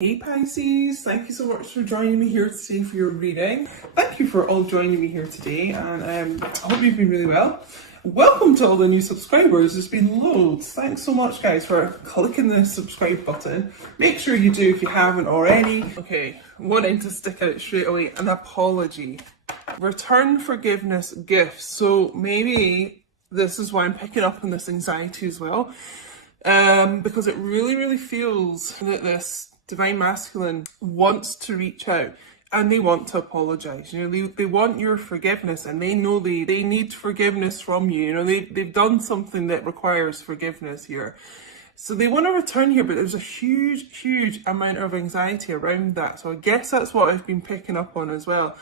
Hey Pisces, thank you so much for joining me here today for your reading. Thank you for all joining me here today, and I hope you've been really well. Welcome to all the new subscribers. There's been loads. Thanks so much, guys, for clicking the subscribe button. Make sure you do if you haven't already. Okay, wanting to stick out straight away, an apology. Return forgiveness gifts. So maybe this is why I'm picking up on this anxiety as well. Because it really feels that this divine masculine wants to reach out and they want to apologize. You know, they want your forgiveness, and they know they need forgiveness from you. You know, they've done something that requires forgiveness here. So they want to return here, but there's a huge amount of anxiety around that. So I guess that's what I've been picking up on as well.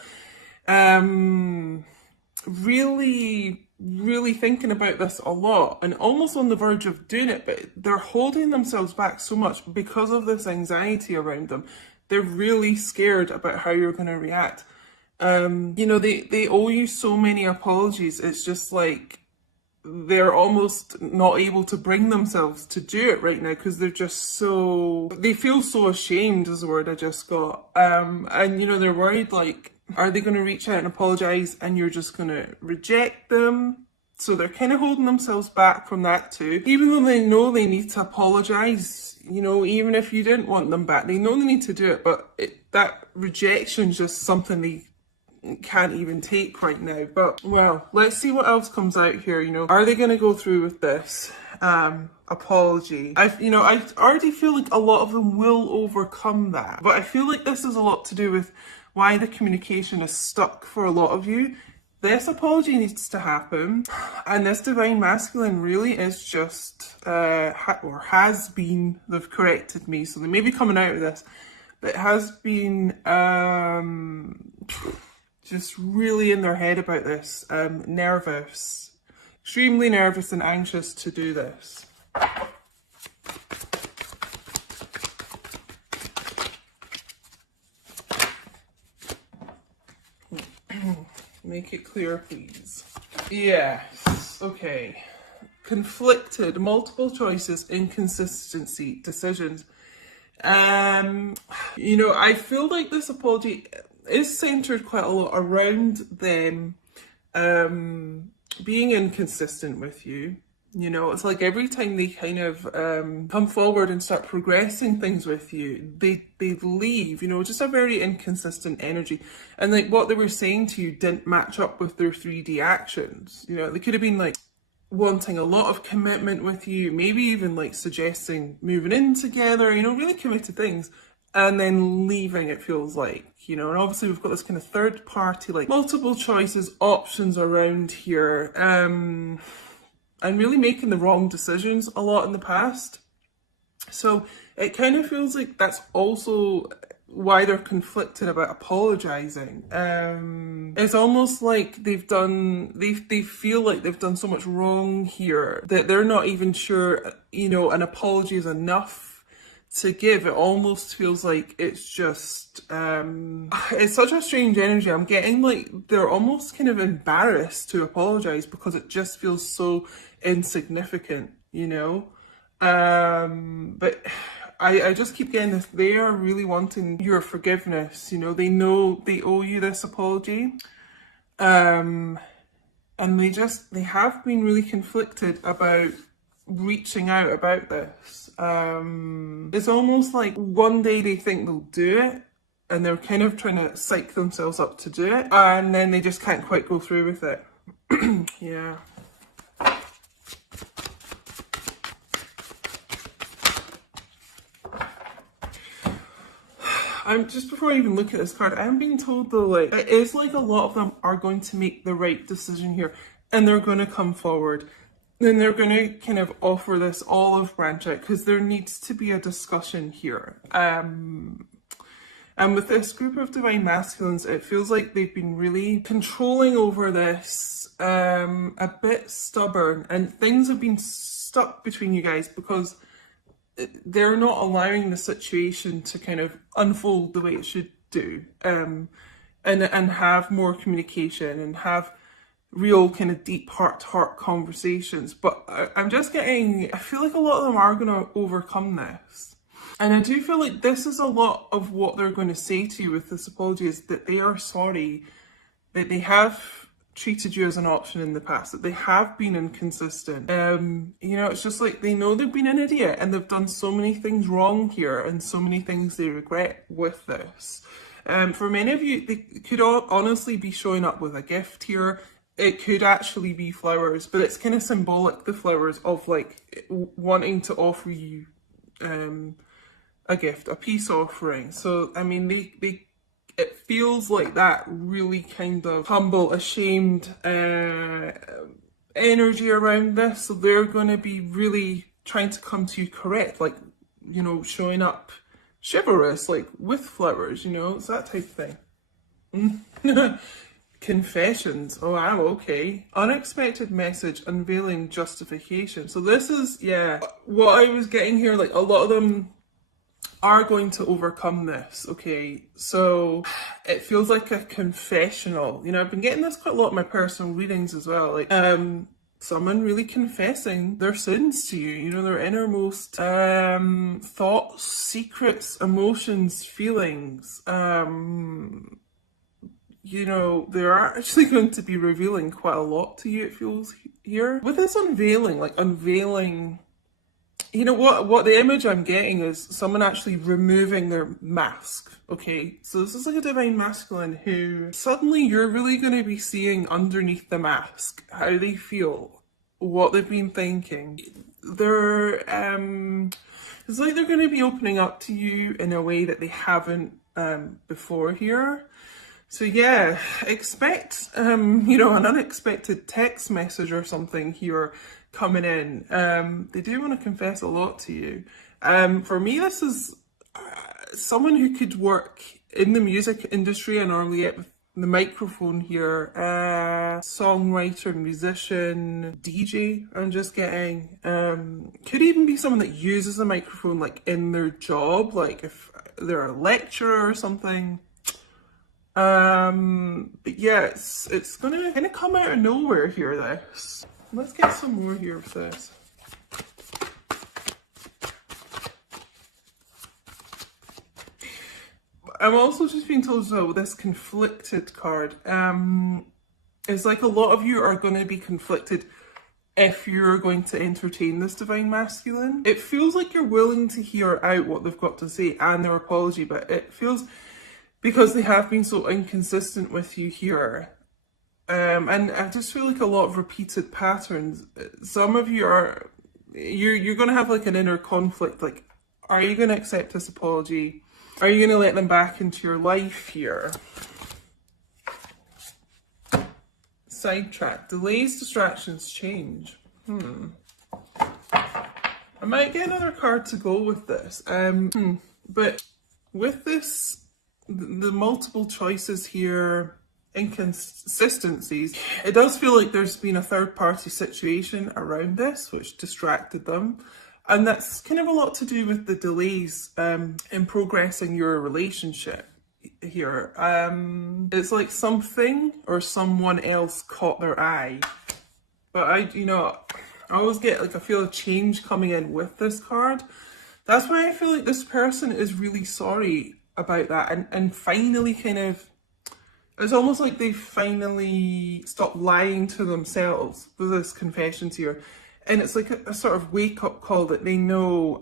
Really thinking about this a lot and almost on the verge of doing it, but they're holding themselves back so much because of this anxiety around them. They're really scared about how you're going to react. You know, they owe you so many apologies. It's just like they're almost not able to bring themselves to do it right now because they're just they feel so ashamed, is the word I just got. And you know, they're worried, like, are they going to reach out and apologize and you're just going to reject them? So they're kind of holding themselves back from that too. Even though they know they need to apologize, you know, even if you didn't want them back, they know they need to do it, but that rejection is just something they can't even take right now. But, well, let's see what else comes out here. You know, are they going to go through with this apology? I already feel like a lot of them will overcome that, but I feel like this is a lot to do with why the communication is stuck for a lot of you. This apology needs to happen, and this divine masculine really is just or has been, they've corrected me, so they may be coming out of this, but it has been just really in their head about this, nervous, extremely nervous and anxious to do this. Make it clear, please. Yes, okay. Conflicted, multiple choices, inconsistency, decisions. You know, I feel like this apology is centered quite a lot around them being inconsistent with you. You know, it's like every time they kind of come forward and start progressing things with you, they leave, you know, just a very inconsistent energy. And like what they were saying to you didn't match up with their 3D actions. You know, they could have been like wanting a lot of commitment with you, maybe even like suggesting moving in together, you know, really committed things, and then leaving, it feels like, you know. And obviously we've got this kind of third party, like multiple choices, options around here. And really making the wrong decisions a lot in the past. So it kind of feels like that's also why they're conflicted about apologizing. It's almost like they feel like they've done so much wrong here that they're not even sure, you know, an apology is enough to give. It almost feels like it's just it's such a strange energy. I'm getting like they're almost kind of embarrassed to apologize because it just feels so insignificant, you know. But I just keep getting this, they are really wanting your forgiveness. You know, they know they owe you this apology, and they have been really conflicted about reaching out about this. It's almost like one day they think they'll do it and they're kind of trying to psych themselves up to do it, and then they just can't quite go through with it. Yeah. Just before I even look at this card, I'm being told though, like, it is like a lot of them are going to make the right decision here and they're going to come forward. Then they're going to kind of offer this olive branch out because there needs to be a discussion here. And with this group of divine masculines, it feels like they've been really controlling over this, a bit stubborn, and things have been stuck between you guys because they're not allowing the situation to kind of unfold the way it should do, and have more communication and have real kind of deep heart-to-heart conversations. But I'm just getting, I feel like a lot of them are going to overcome this. And I do feel like this is a lot of what they're going to say to you with this apology, is that they are sorry, that they have treated you as an option in the past, that they have been inconsistent. You know, it's just like they know they've been an idiot and they've done so many things wrong here and so many things they regret with this. For many of you, they could honestly be showing up with a gift here. It could actually be flowers, but it's kind of symbolic, the flowers, of like wanting to offer you a gift, a peace offering. So, I mean, it feels like that really kind of humble, ashamed energy around this. So they're going to be really trying to come to you correct, like, you know, showing up chivalrous, like with flowers, you know, it's that type of thing. Confessions. Oh, wow, okay. Unexpected message, unveiling justification. So this is, yeah, what I was getting here, like a lot of them are going to overcome this, okay? So it feels like a confessional. You know, I've been getting this quite a lot in my personal readings as well. Like, someone really confessing their sins to you, you know, their innermost thoughts, secrets, emotions, feelings. You know, they're actually going to be revealing quite a lot to you, it feels here. With this unveiling, like unveiling, you know, what the image I'm getting is someone actually removing their mask, okay? So this is like a divine masculine who suddenly you're really going to be seeing underneath the mask how they feel, what they've been thinking. They're, it's like they're going to be opening up to you in a way that they haven't before here. So yeah, expect, you know, an unexpected text message or something here coming in. They do want to confess a lot to you. For me, this is someone who could work in the music industry. I normally get the microphone here. Songwriter, musician, DJ, I'm just getting. Could even be someone that uses a microphone like in their job, like if they're a lecturer or something. But yeah, it's gonna kind of come out of nowhere here, this. Let's get some more here with this. I'm also just being told as well with this conflicted card, it's like a lot of you are going to be conflicted if you're going to entertain this divine masculine. It feels like you're willing to hear out what they've got to say and their apology, but it feels, because they have been so inconsistent with you here, and I just feel like a lot of repeated patterns. Some of you are, you're going to have like an inner conflict, like, are you going to accept this apology? Are you going to let them back into your life here? Sidetrack, delays, distractions, change. I might get another card to go with this. But with this, the multiple choices here, inconsistencies, it does feel like there's been a third party situation around this which distracted them, and that's kind of a lot to do with the delays in progressing your relationship here. It's like something or someone else caught their eye, but I always get like, I feel a change coming in with this card. That's why I feel like this person is really sorry about that, and finally kind of, it's almost like they finally stopped lying to themselves with this confessions here. And it's like a sort of wake-up call that they know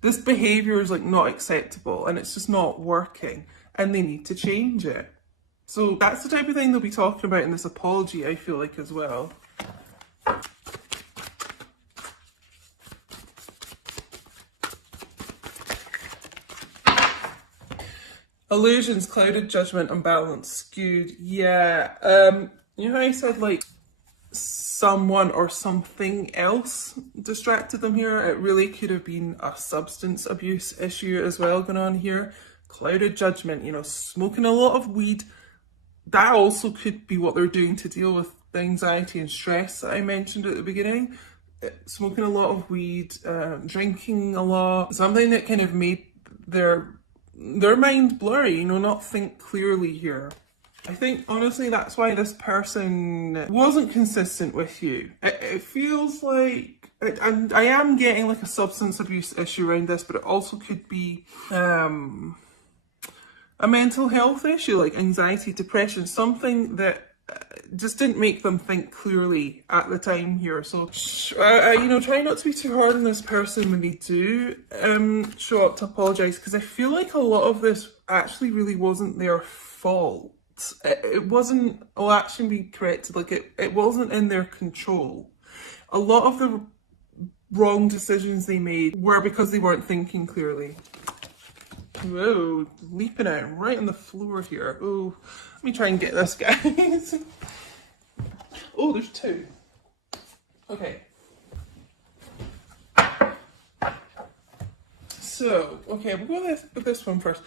this behaviour is like not acceptable and it's just not working and they need to change it. So that's the type of thing they'll be talking about in this apology, I feel like, as well. Illusions, clouded, judgment, unbalanced, skewed. Yeah. You know how I said like someone or something else distracted them here? It really could have been a substance abuse issue as well going on here. Clouded judgment, you know, smoking a lot of weed. That also could be what they're doing to deal with the anxiety and stress that I mentioned at the beginning. Smoking a lot of weed, drinking a lot, something that kind of made their mind blurry, you know, not think clearly here. I think, honestly, that's why this person wasn't consistent with you. It feels like And I am getting like a substance abuse issue around this, but it also could be a mental health issue, like anxiety, depression, something that just didn't make them think clearly at the time here. So, you know, try not to be too hard on this person when they do show up to apologise, because I feel like a lot of this actually really wasn't their fault. It wasn't, I'll actually be corrected, like it wasn't in their control. A lot of the wrong decisions they made were because they weren't thinking clearly. Whoa, leaping out right on the floor here. Oh, let me try and get this, guys. Oh, there's two. Okay. So, okay, we'll go with this one first.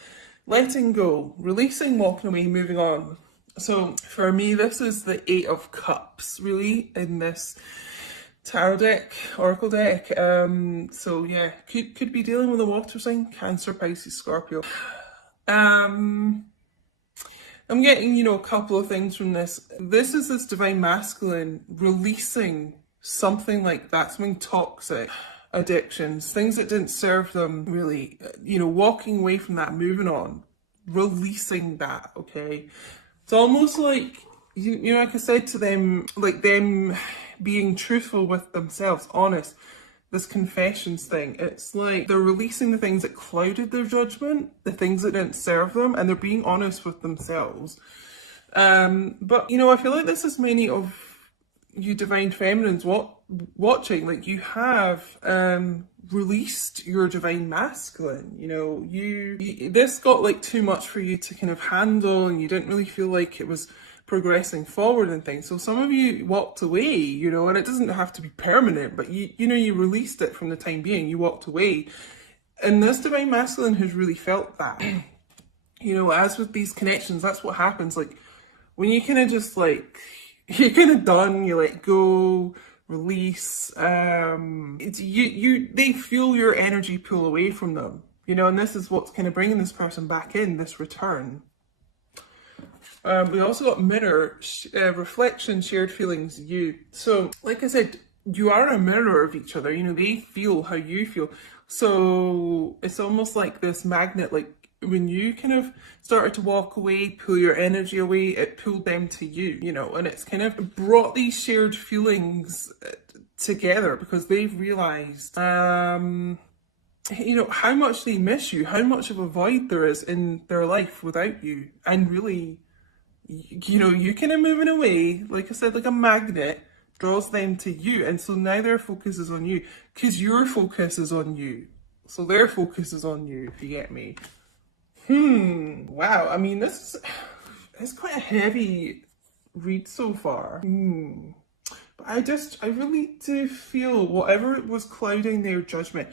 Letting go, releasing, walking away, moving on. So, for me, this is the Eight of Cups, really, in this tarot deck, oracle deck. So yeah, could be dealing with a water sign, Cancer, Pisces, Scorpio. I'm getting, you know, a couple of things from this. This is this divine masculine releasing something like that, something toxic, addictions, things that didn't serve them really, you know, walking away from that, moving on, releasing that, okay? It's almost like, you know, like I said to them, like them being truthful with themselves, honest, this confessions thing, it's like they're releasing the things that clouded their judgment, the things that didn't serve them, and they're being honest with themselves. But, you know, I feel like this is many of you divine feminines watching, like you have released your divine masculine, you know, you this got like too much for you to kind of handle, and you didn't really feel like it was progressing forward and things. So some of you walked away, you know, and it doesn't have to be permanent, but you know, you released it from the time being, you walked away. And this divine masculine has really felt that. You know, as with these connections, that's what happens. Like when you kind of just like, you're kind of done, you let go, release, they feel your energy pull away from them, you know, and this is what's kind of bringing this person back in, this return. We also got mirror, reflection, shared feelings, you. So, like I said, you are a mirror of each other. You know, they feel how you feel. So it's almost like this magnet, like when you kind of started to walk away, pull your energy away, it pulled them to you, you know, and it's kind of brought these shared feelings together because they've realised, you know, how much they miss you, how much of a void there is in their life without you. And really, you know, you're kind of moving away, like I said, like a magnet draws them to you. And so now their focus is on you because your focus is on you. So their focus is on you, if you get me. Wow. I mean, this is quite a heavy read so far. But I really do feel whatever was clouding their judgment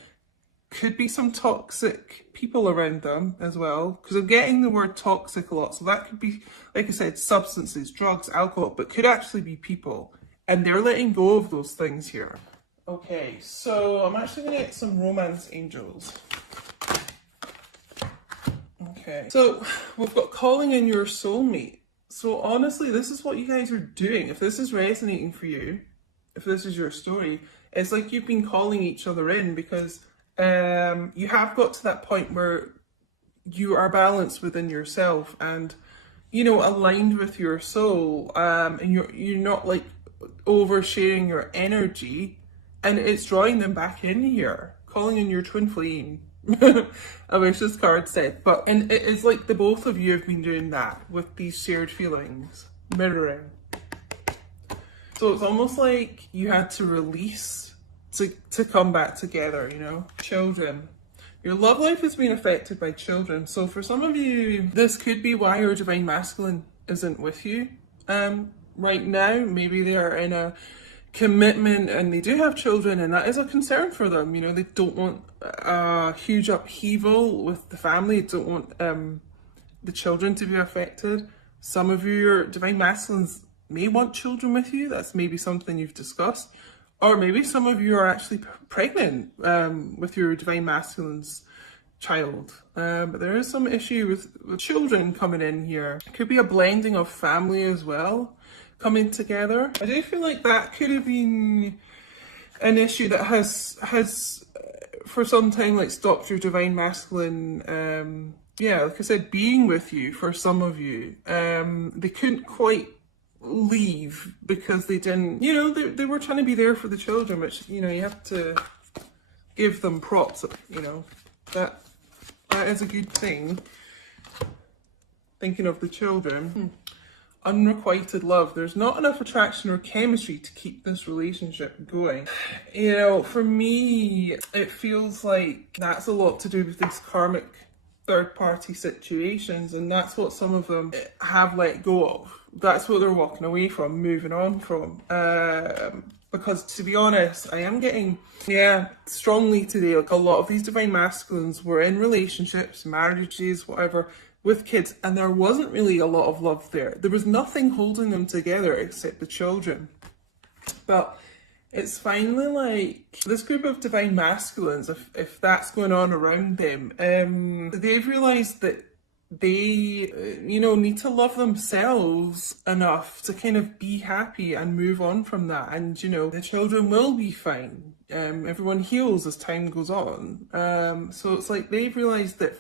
could be some toxic people around them as well, because I'm getting the word toxic a lot. So that could be, like I said, substances, drugs, alcohol, but could actually be people, and they're letting go of those things here. Okay, so I'm actually gonna get some romance angels. Okay, so we've got calling in your soulmate. So honestly, this is what you guys are doing. If this is resonating for you, if this is your story, it's like you've been calling each other in because you have got to that point where you are balanced within yourself and, you know, aligned with your soul, and you're not like oversharing your energy, and it's drawing them back in here, calling in your twin flame. I wish this card said, and it's like the both of you have been doing that with these shared feelings, mirroring. So it's almost like you had to release to come back together, you know. Children. Your love life has been affected by children. So for some of you, this could be why your divine masculine isn't with you right now. Maybe they are in a commitment and they do have children, and that is a concern for them. You know, they don't want a huge upheaval with the family. They don't want the children to be affected. Some of you, your divine masculines may want children with you. That's maybe something you've discussed. Or maybe some of you are actually pregnant with your divine masculine's child. But there is some issue with children coming in here. It could be a blending of family as well, coming together. I do feel like that could have been an issue that has for some time like stopped your divine masculine, yeah, like I said, being with you. For some of you, they couldn't quite leave because they didn't, you know, they were trying to be there for the children, which, you know, you have to give them props, you know, that is a good thing. Thinking of the children. Unrequited love. There's not enough attraction or chemistry to keep this relationship going. You know, for me, it feels like that's a lot to do with these karmic third-party situations, and that's what some of them have let go of. That's what they're walking away from, moving on from. Because to be honest, I am getting, yeah, strongly today, like a lot of these divine masculines were in relationships, marriages, whatever, with kids, and there wasn't really a lot of love there. There was nothing holding them together except the children. But it's finally like this group of divine masculines, if that's going on around them, they've realised that they, you know, need to love themselves enough to kind of be happy and move on from that. And, you know, the children will be fine. Everyone heals as time goes on. So it's like they've realised that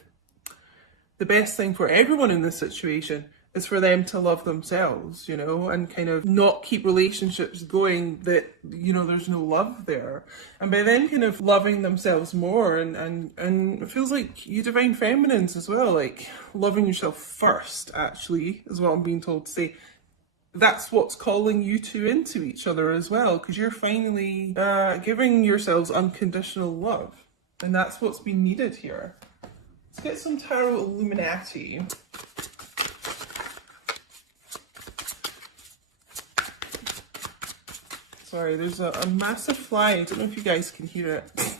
the best thing for everyone in this situation is for them to love themselves, you know, and kind of not keep relationships going that, you know, there's no love there. And by then kind of loving themselves more, and it feels like you divine feminines as well, like loving yourself first, actually, is what I'm being told to say. That's what's calling you two into each other as well, because you're finally giving yourselves unconditional love. And that's what's been needed here. Let's get some Tarot Illuminati. Sorry, there's a massive fly. I don't know if you guys can hear it.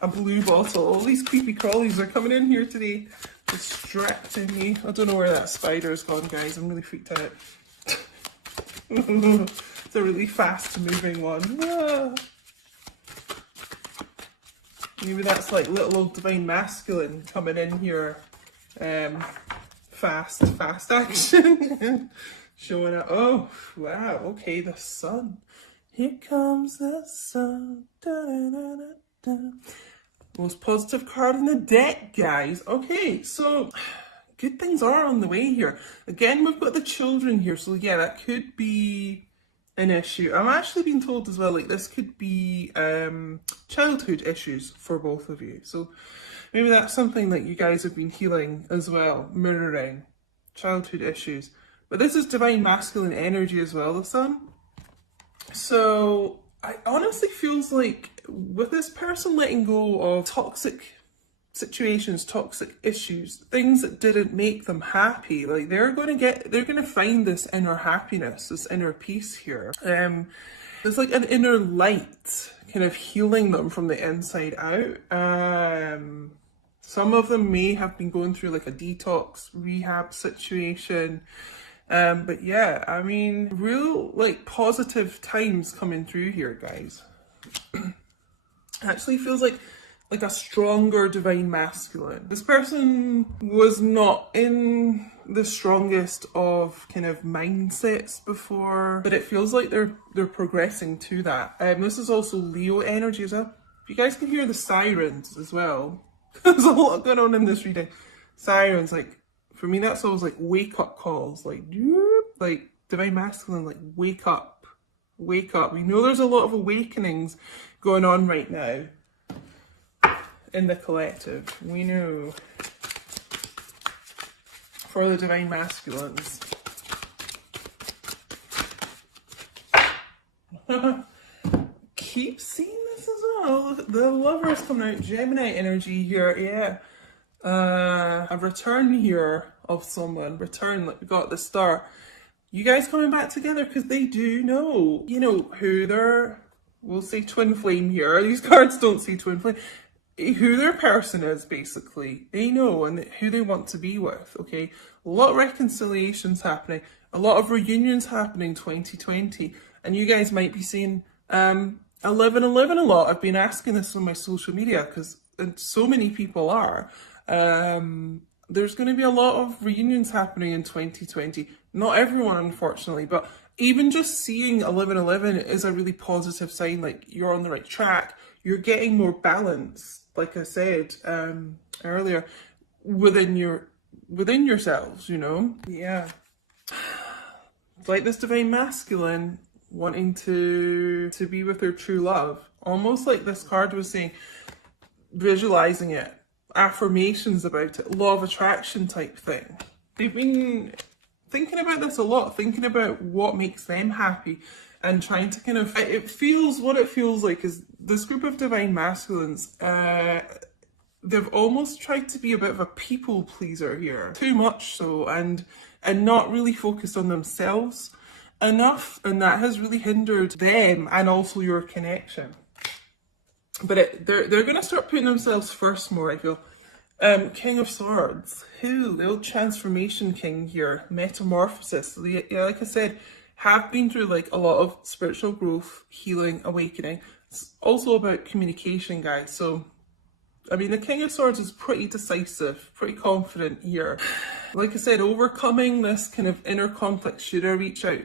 A blue bottle. All these creepy crawlies are coming in here today, distracting me. I don't know where that spider's gone, guys. I'm really freaked out. It's a really fast moving one. Ah. Maybe that's like little old divine masculine coming in here. Fast action. Showing up. Oh, wow. Okay, the sun. Here comes the sun. Da, da, da, da, da. Most positive card in the deck, guys. Okay, so good things are on the way here. Again, we've got the children here. So yeah, that could be an issue. I'm actually being told as well, like this could be childhood issues for both of you. So maybe that's something that you guys have been healing as well, mirroring childhood issues. But this is divine masculine energy as well, the sun. So I honestly feels like with this person letting go of toxic situations, toxic issues, things that didn't make them happy, like they're going to find this inner happiness, this inner peace here. There's like an inner light kind of healing them from the inside out. Some of them may have been going through like a detox rehab situation. But yeah, I mean, real like positive times coming through here, guys. Actually feels like a stronger divine masculine. This person was not in the strongest of kind of mindsets before, but it feels like they're progressing to that. This is also Leo energy as well. If you guys can hear the sirens as well, there's a lot going on in this reading. Sirens, like for me, that's always like wake up calls, like divine masculine, like wake up, wake up. We know there's a lot of awakenings going on right now in the collective. We know for the divine masculines. Keep seeing this as well. The lovers coming out, Gemini energy here, yeah. A return here of someone, return, like we got the star. You guys coming back together because they do know, you know, who their, we'll say twin flame here. These cards don't say twin flame. Who their person is, basically. They know and who they want to be with, okay? A lot of reconciliations happening, a lot of reunions happening 2020. And you guys might be saying 1111 a lot. I've been asking this on my social media because so many people are. There's going to be a lot of reunions happening in 2020. Not everyone, unfortunately, but even just seeing 1111 is a really positive sign, like you're on the right track. You're getting more balance, like I said earlier, within yourselves, you know? Yeah. It's like this divine masculine wanting to be with their true love. Almost like this card was saying, visualizing it, affirmations about it, law of attraction type thing. They've been thinking about this a lot, thinking about what makes them happy and trying to kind of, what it feels like is this group of divine masculines, they've almost tried to be a bit of a people pleaser here, too much so, and not really focused on themselves enough, and that has really hindered them and also your connection. But they're going to start putting themselves first more, I feel. King of Swords, the old transformation king here, metamorphosis. Yeah, like I said, have been through like a lot of spiritual growth, healing, awakening. It's also about communication, guys. So, I mean, the King of Swords is pretty decisive, pretty confident here. Like I said, overcoming this kind of inner conflict. Should I reach out?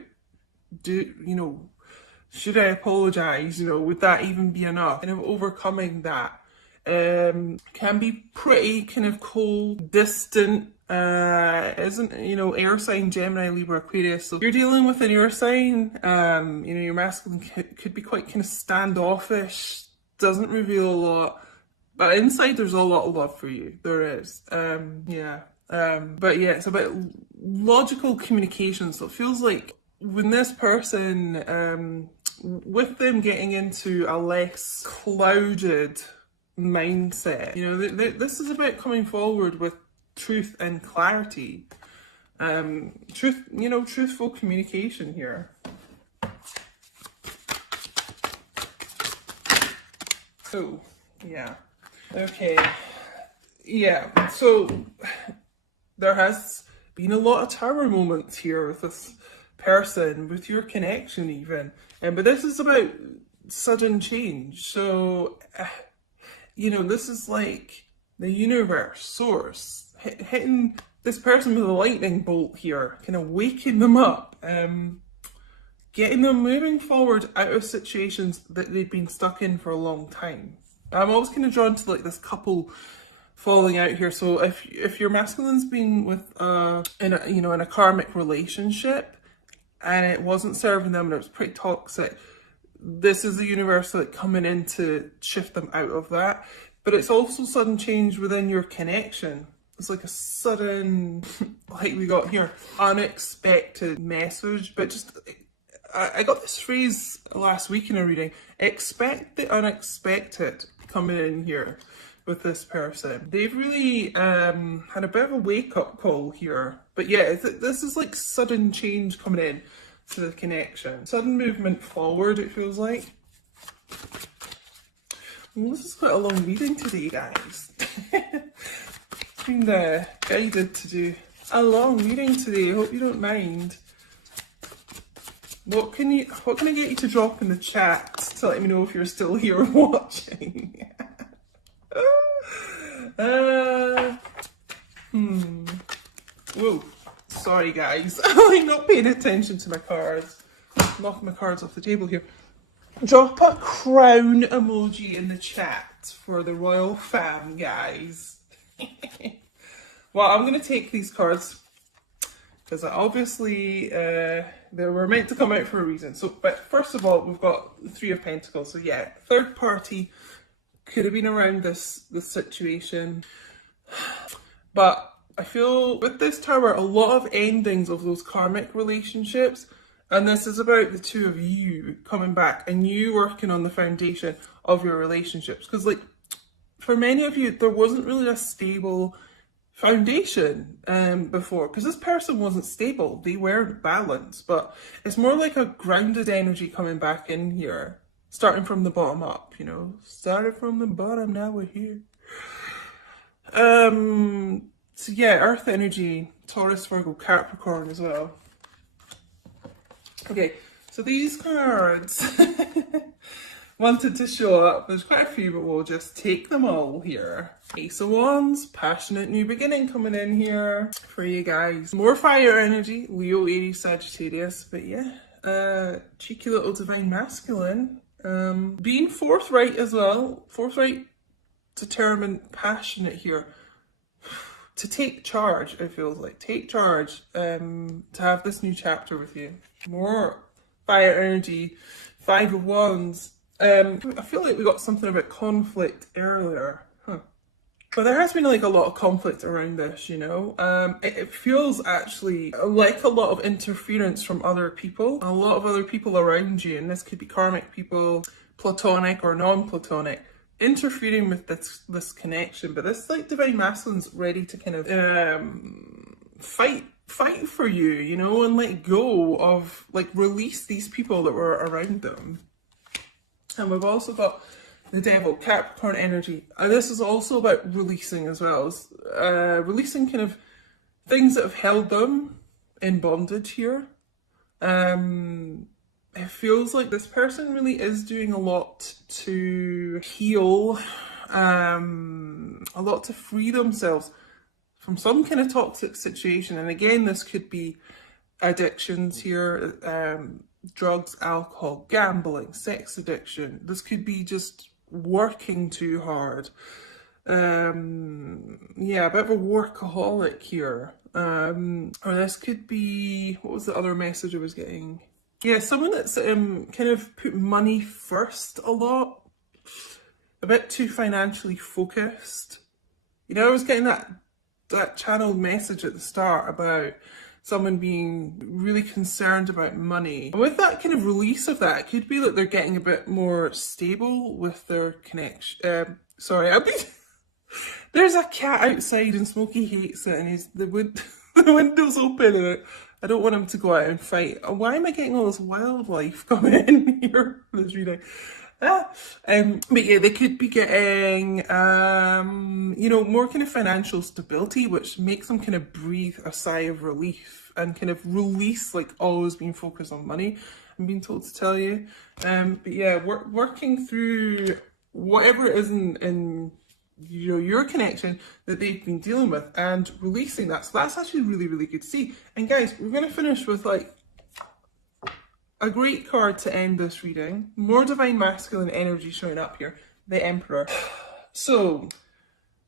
Should I apologize? Would that even be enough? Kind of overcoming that can be pretty kind of cold, distant, isn't, air sign, Gemini, Libra, Aquarius. So you're dealing with an air sign, your masculine could be quite kind of standoffish, doesn't reveal a lot, but inside there's a lot of love for you. There is. But yeah, it's about logical communication. So it feels like when this person, with them getting into a less clouded mindset, this is about coming forward with truth and clarity. Truthful communication here. So, yeah. Okay. Yeah, so there has been a lot of tower moments here with this person, with your connection even. But this is about sudden change. So, this is like the universe, source, hitting this person with a lightning bolt here, kind of waking them up, getting them moving forward out of situations that they've been stuck in for a long time. I'm always kind of drawn to like this couple falling out here. So if your masculine's been with in a karmic relationship and it wasn't serving them and it was pretty toxic, this is the universe like coming in to shift them out of that. But it's also sudden change within your connection. It's like a sudden, like we got here, unexpected message. But just, I got this phrase last week in a reading, expect the unexpected coming in here with this person. They've really had a bit of a wake-up call here. But yeah, this is like sudden change coming in to the connection. Sudden movement forward, it feels like. Well, this is quite a long reading today, guys. Been guided to do a long reading today. I hope you don't mind. What can I get you to drop in the chat to let me know if you're still here watching? Whoa. Sorry, guys. I'm not paying attention to my cards. Knocking my cards off the table here. Drop a crown emoji in the chat for the royal fam, guys. Well, I'm going to take these cards because obviously they were meant to come out for a reason. So, but first of all, we've got the Three of Pentacles. So yeah, third party could have been around this situation. But I feel with this tower, a lot of endings of those karmic relationships. And this is about the two of you coming back and you working on the foundation of your relationships. Because like, for many of you, there wasn't really a stable foundation before. Because this person wasn't stable. They weren't balanced. But it's more like a grounded energy coming back in here. Starting from the bottom up, Started from the bottom, now we're here. So yeah, Earth energy, Taurus, Virgo, Capricorn as well. Okay, so these cards wanted to show up. There's quite a few, but we'll just take them all here. Ace of Wands, passionate new beginning coming in here for you guys. More fire energy, Leo, Aries, Sagittarius, but yeah. cheeky little divine masculine. Being forthright as well. Forthright, determined, passionate here. To take charge, it feels like. Take charge, to have this new chapter with you. More fire energy, 5 of Wands. I feel like we got something about conflict earlier. But there has been like a lot of conflict around this, you know. It feels actually like a lot of interference from other people. A lot of other people around you, and this could be karmic people, platonic or non-platonic, interfering with this connection. But this like divine masculine's ready to kind of fight for you, you know, and let go of, like, release these people that were around them. And we've also got the Devil, Capricorn energy. This is also about releasing as well. Releasing kind of things that have held them in bondage here. It feels like this person really is doing a lot to heal, a lot to free themselves from some kind of toxic situation. And again, this could be addictions here, drugs, alcohol, gambling, sex addiction. This could be just working too hard. Yeah, a bit of a workaholic here. Or this could be, what was the other message I was getting? Yeah, someone that's kind of put money first a lot. A bit too financially focused. You know, I was getting that channeled message at the start about someone being really concerned about money. And with that kind of release of that, it could be that they're getting a bit more stable with their connection. Sorry, there's a cat outside and Smokey hates it, and the window's open, and I don't want him to go out and fight. Why am I getting all this wildlife coming in here for this reading? But yeah, they could be getting, you know, more kind of financial stability, which makes them kind of breathe a sigh of relief and kind of release, like, always being focused on money, I'm being told to tell you. But yeah, working through whatever it is in you know, your connection that they've been dealing with and releasing that. So that's actually really, really good to see. And guys, we're going to finish with, like, a great card to end this reading. More divine masculine energy showing up here. The Emperor. So,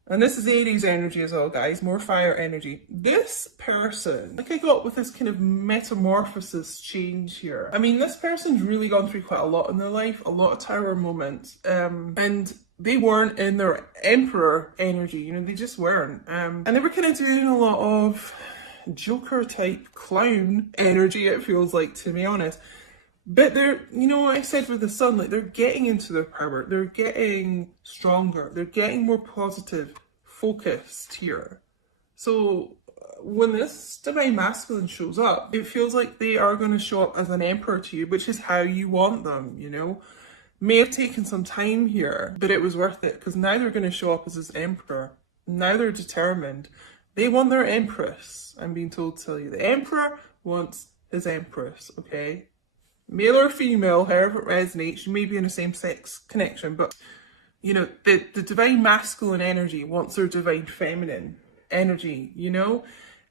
and this is Aries energy as well, guys. More fire energy. This person, like I got with this kind of metamorphosis change here. I mean, this person's really gone through quite a lot in their life. A lot of tower moments. And they weren't in their Emperor energy. You know, they just weren't. And they were kind of doing a lot of Joker type clown energy, it feels like, to be honest. But they're, you know what I said with the Sun, like, they're getting into their power, they're getting stronger, they're getting more positive, focused here. So when this divine masculine shows up, it feels like they are going to show up as an emperor to you, which is how you want them, you know. May have taken some time here, but it was worth it, because now they're going to show up as this emperor. Now they're determined. They want their empress, I'm being told to tell you. The emperor wants his empress, okay? Male or female, however it resonates. You may be in a same-sex connection, but, you know, the divine masculine energy wants their divine feminine energy, you know?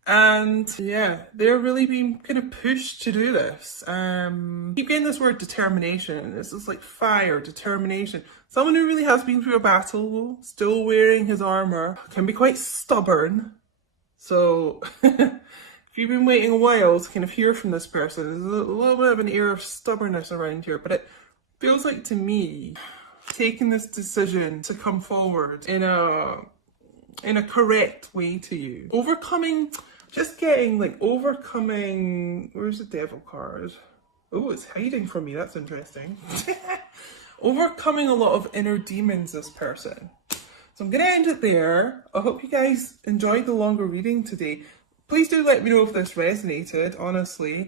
And yeah, they're really being kind of pushed to do this. Keep getting this word determination. This is like fire, determination. Someone who really has been through a battle, still wearing his armor, can be quite stubborn. So if you've been waiting a while to kind of hear from this person, there's a little bit of an air of stubbornness around here, but it feels like, to me, taking this decision to come forward in a correct way to you. Overcoming, just getting, like, overcoming, where's the Devil card? Oh, it's hiding from me, that's interesting. Overcoming a lot of inner demons, this person. So I'm going to end it there. I hope you guys enjoyed the longer reading today. Please do let me know if this resonated, honestly.